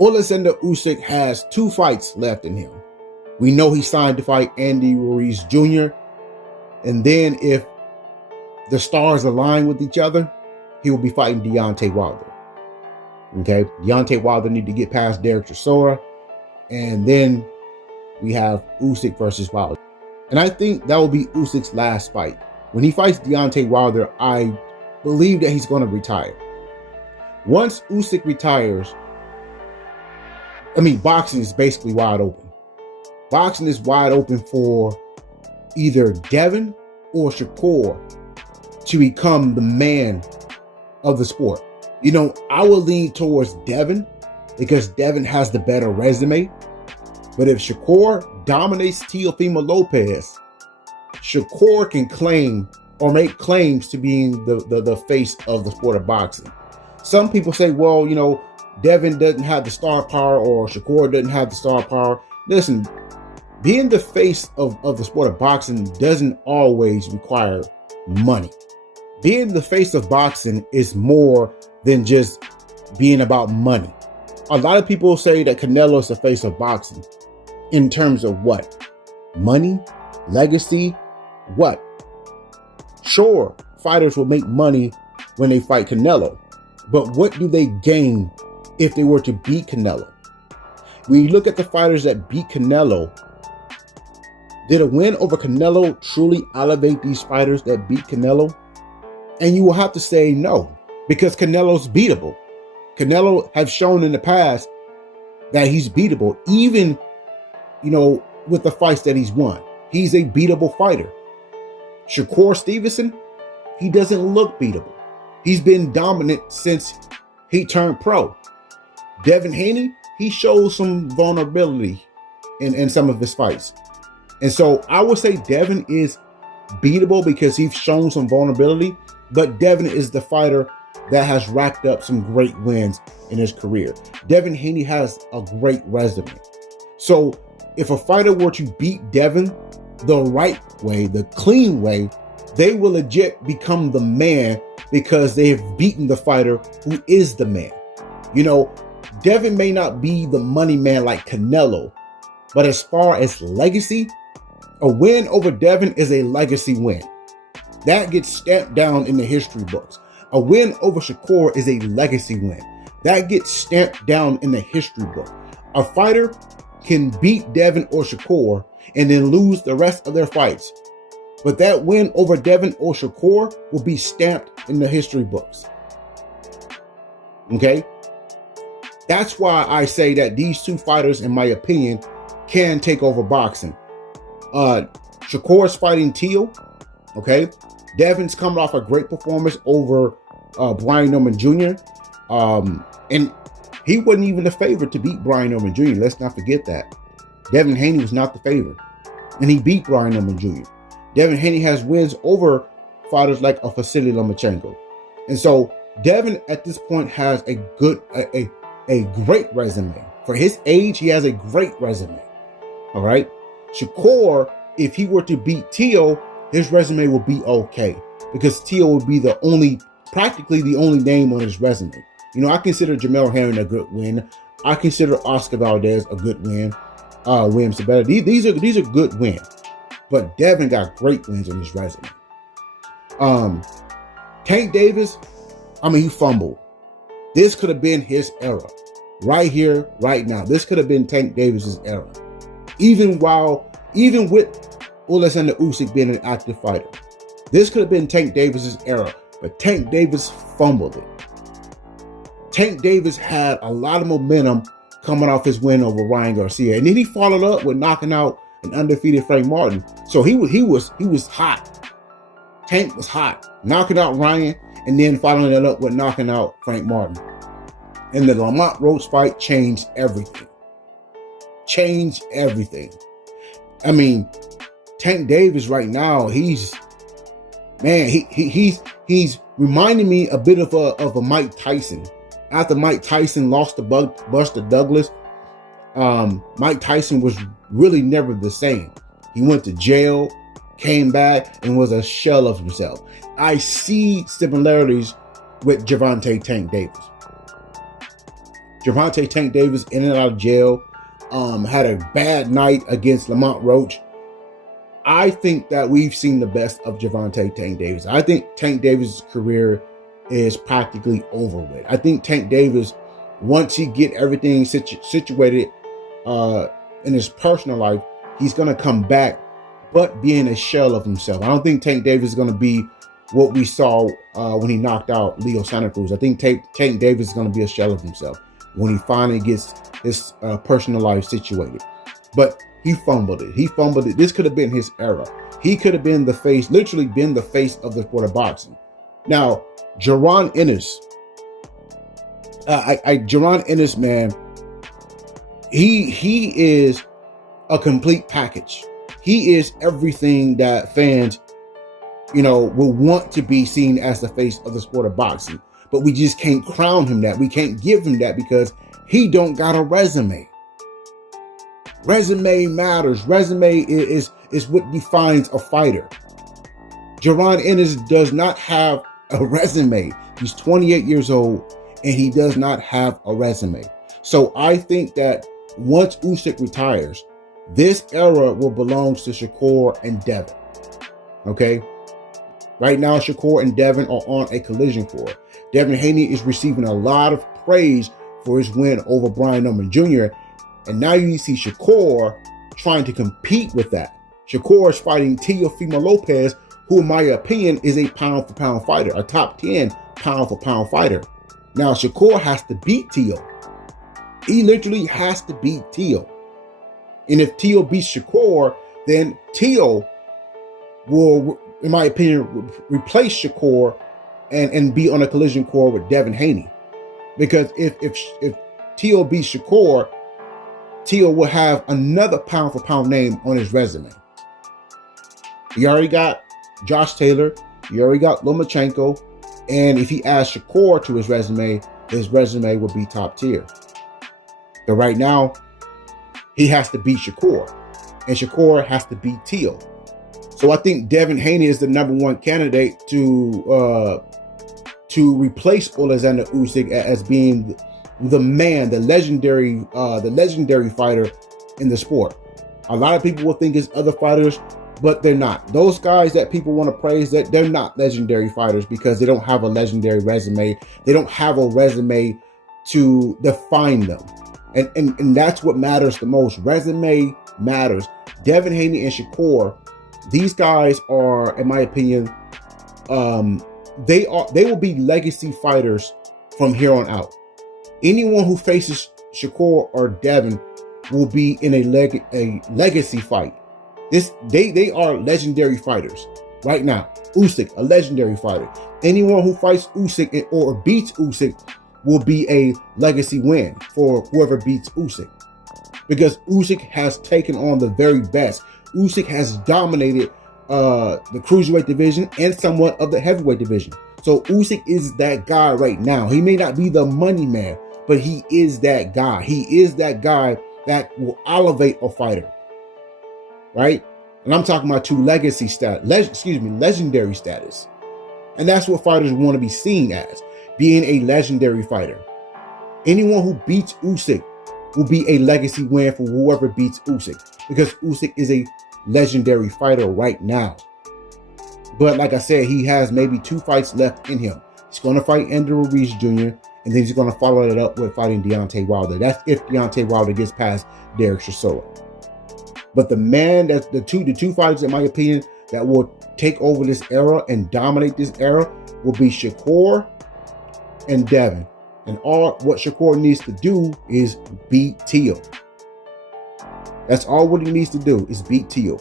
Oleksandr Usyk has 2 fights left in him. We know he signed to fight Andy Ruiz Jr. And then if the stars align with each other, he will be fighting Deontay Wilder. Okay, Deontay Wilder need to get past Derek Chisora, and then we have Usyk versus Wilder. And I think that will be Usyk's last fight. When he fights Deontay Wilder, I believe that he's going to retire. Once Usyk retires, boxing is basically wide open. Boxing is wide open for either Devin or Shakur to become the man of the sport. I will lean towards Devin because Devin has the better resume. But if Shakur dominates Teofimo Lopez, Shakur can claim or make claims to being the face of the sport of boxing. Some people say, well, Devin doesn't have the star power or Shakur doesn't have the star power. Listen, being the face of the sport of boxing doesn't always require money. Being the face of boxing is more than just being about money. A lot of people say that Canelo is the face of boxing in terms of what? Money? Legacy? What? Sure, fighters will make money when they fight Canelo, but what do they gain if they were to beat Canelo? When you look at the fighters that beat Canelo, did a win over Canelo truly elevate these fighters that beat Canelo? And you will have to say no, because Canelo's beatable. Canelo has shown in the past that he's beatable, even, with the fights that he's won. He's a beatable fighter. Shakur Stevenson, he doesn't look beatable. He's been dominant since he turned pro. Devin Haney, he shows some vulnerability in some of his fights. And so I would say Devin is beatable because he's shown some vulnerability, but Devin is the fighter that has racked up some great wins in his career. Devin Haney has a great resume. So if a fighter were to beat Devin the right way, the clean way, they will legit become the man because they have beaten the fighter who is the man. Devin may not be the money man like Canelo, but as far as legacy, a win over Devin is a legacy win. That gets stamped down in the history books. A win over Shakur is a legacy win. That gets stamped down in the history book. A fighter can beat Devin or Shakur and then lose the rest of their fights. But that win over Devin or Shakur will be stamped in the history books. Okay? That's why I say that these 2 fighters, in my opinion, can take over boxing. Shakur's fighting Teal. Okay? Devin's coming off a great performance over Brian Norman Jr. And he wasn't even the favorite to beat Brian Norman Jr. Let's not forget that. Devin Haney was not the favorite. And he beat Brian Norman Jr. Devin Haney has wins over fighters like a Vasily Lomachenko. And so Devin at this point has a great resume. For his age, he has a great resume. All right. Shakur, if he were to beat Teo, his resume will be okay because Teo will be practically the only name on his resume. I consider Jamel Herring a good win. I consider Oscar Valdez a good win. William Sabella. These are good wins. But Devin got great wins on his resume. Tank Davis, he fumbled. This could have been his era. Right here, right now. This could have been Tank Davis's era. Even with Oleksandr Usyk being an active fighter. This could have been Tank Davis's era. But Tank Davis fumbled it. Tank Davis had a lot of momentum coming off his win over Ryan Garcia. And then he followed up with knocking out an undefeated Frank Martin. So he was hot. Tank was hot. Knocking out Ryan and then following it up with knocking out Frank Martin. And the Lamont Roach fight changed everything. Tank Davis right now, he's reminding me a bit of a Mike Tyson. After Mike Tyson lost to Buster Douglas, Mike Tyson was really never the same. He went to jail, came back, and was a shell of himself. I see similarities with Gervonta Tank Davis. Gervonta Tank Davis in and out of jail, had a bad night against Lamont Roach. I think that we've seen the best of Gervonta Tank Davis. I think Tank Davis' career is practically over with. I think Tank Davis, once he get everything situated in his personal life, he's going to come back, but being a shell of himself. I don't think Tank Davis is going to be what we saw when he knocked out Leo Santa Cruz. I think Tank Davis is going to be a shell of himself when he finally gets his personal life situated. But he fumbled it. He fumbled it. This could have been his era. He could have been the face, literally been the face of the sport of boxing. Now, Jaron Ennis. Jaron Ennis, man, he is a complete package. He is everything that fans, will want to be seen as the face of the sport of boxing. But we just can't crown him that. We can't give him that because he don't got a resume. Resume matters. Resume is what defines a fighter. Jaron Ennis does not have a resume. He's 28 years old and he does not have a resume. So I think that once Usyk retires, this era will belong to Shakur and Devin. Okay? Right now, Shakur and Devin are on a collision course. Devin Haney is receiving a lot of praise for his win over Brian Norman Jr. And now you see Shakur trying to compete with that. Shakur is fighting Teofimo Lopez, who in my opinion is a pound-for-pound fighter, a top 10 pound-for-pound fighter. Now Shakur has to beat Teo. He literally has to beat Teo. And if Teo beats Shakur, then Teo will, in my opinion, replace Shakur and be on a collision course with Devin Haney. Because if Teo beats Shakur, Teo will have another pound-for-pound name on his resume. He already got Josh Taylor. He already got Lomachenko. And if he adds Shakur to his resume will be top tier. But right now, he has to beat Shakur. And Shakur has to beat Teo. So I think Devin Haney is the number one candidate to replace Oleksandr Usyk as being the man, the legendary fighter in the sport. A lot of people will think it's other fighters, but they're not. Those guys that people want to praise, that they're not legendary fighters because they don't have a legendary resume. They don't have a resume to define them. And that's what matters the most. Resume matters. Devin Haney and Shakur, these guys are, in my opinion, they will be legacy fighters from here on out. Anyone who faces Shakur or Devin will be in a legacy fight. They are legendary fighters right now. Usyk, a legendary fighter. Anyone who fights Usyk or beats Usyk will be a legacy win for whoever beats Usyk. Because Usyk has taken on the very best. Usyk has dominated the cruiserweight division and somewhat of the heavyweight division. So Usyk is that guy right now. He may not be the money man, but he is that guy. He is that guy that will elevate a fighter. Right? And I'm talking about legendary status. And that's what fighters want to be seen as, being a legendary fighter. Anyone who beats Usyk will be a legacy win for whoever beats Usyk, because Usyk is a legendary fighter right now. But like I said, he has maybe 2 fights left in him. He's going to fight Andy Ruiz Jr., and then he's going to follow it up with fighting Deontay Wilder. That's if Deontay Wilder gets past Derek Chisora. But the man, that's the two fighters, in my opinion, that will take over this era and dominate this era will be Shakur and Devin. And all what Shakur needs to do is beat Teo. That's all what he needs to do is beat Teo.